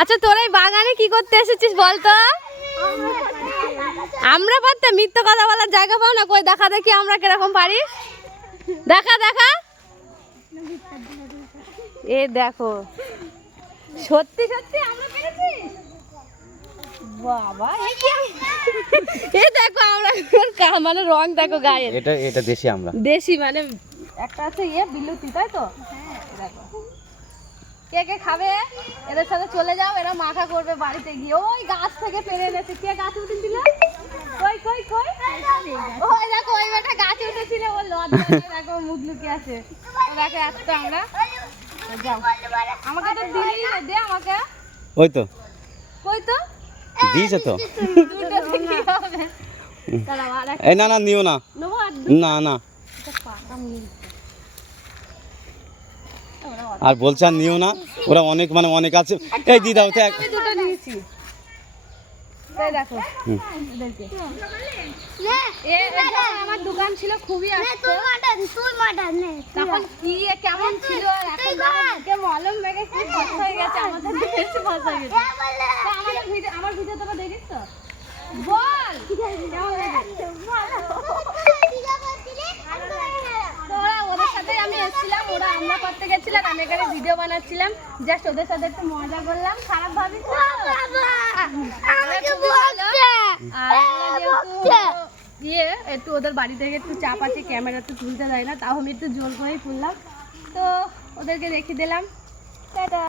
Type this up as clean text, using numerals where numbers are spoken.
আচ্ছা তোর এই বাগানে কি করতে এসেছিস বলতো? আমরা পারতাম মিথ্যে কথা বলার জায়গা পাও না, কই দেখা দেখি আমরা কিরকম পারি, দেখা দেখা। এ দেখো সত্যি সত্যি আমরা পেরেছি। বাবা এ দেখো আমরা মানে রং দেখো গায়ে, এটা দেশি আমরা, দেশি মানে একটা আছে বিলুতি, তাই তো? দেখো কে কে খাবে এদের সাথে চলে যাও, এরা মাখা করবে বাড়িতে গিয়ে। ওই গাছ থেকে পেরে এনেছে, কে গাছে উঠেছিল? কই কই কই, ওই দেখো ওই বেটা গাছে উঠেছিল, ও লজ্জা দেখো মুখ লুকিয়ে আছে। তো দেখো একটা আমরা যাও, আমাকে তো দিলেই না, দে আমাকে। ওই তো কই তো দিয়েছে তো। দুটো কি হবে? দাঁড়াও এই না না নিও না, নেবো আর না না পাকা নিয়ে আর বলছে আর নিও না, ওরা অনেক মানে অনেক আছে। এই দি দাও তো এক। আমি দুটো নিয়েছি, এই দেখো এদেরকে। আমার দোকান ছিল খুবই আসতো, তখন কি কেমন ছিল, এখন দেখো মলম বেগে কি ফস হয়ে গেছে, আমাদের বেশি ফস হয়ে গেছে। তো আমার ভিডিও তোরা দেখিস তো? বল তোরা ওদের সাথে আমি এসেছিলাম, ওরা আমরা করতে গেছিলাম, আমি এখানে ভিডিও বানাচ্ছিলাম, জাস্ট ওদের সাথে একটু মজা করলাম। খারাপ ভাবিস না একটু ওদের বাড়ি থেকে একটু চাপ আছে, ক্যামেরা তো তুলতে দেয় না, তাও আমি একটু জোর করেই তুললাম। তো ওদেরকে দেখিয়ে দিলাম। টাটা।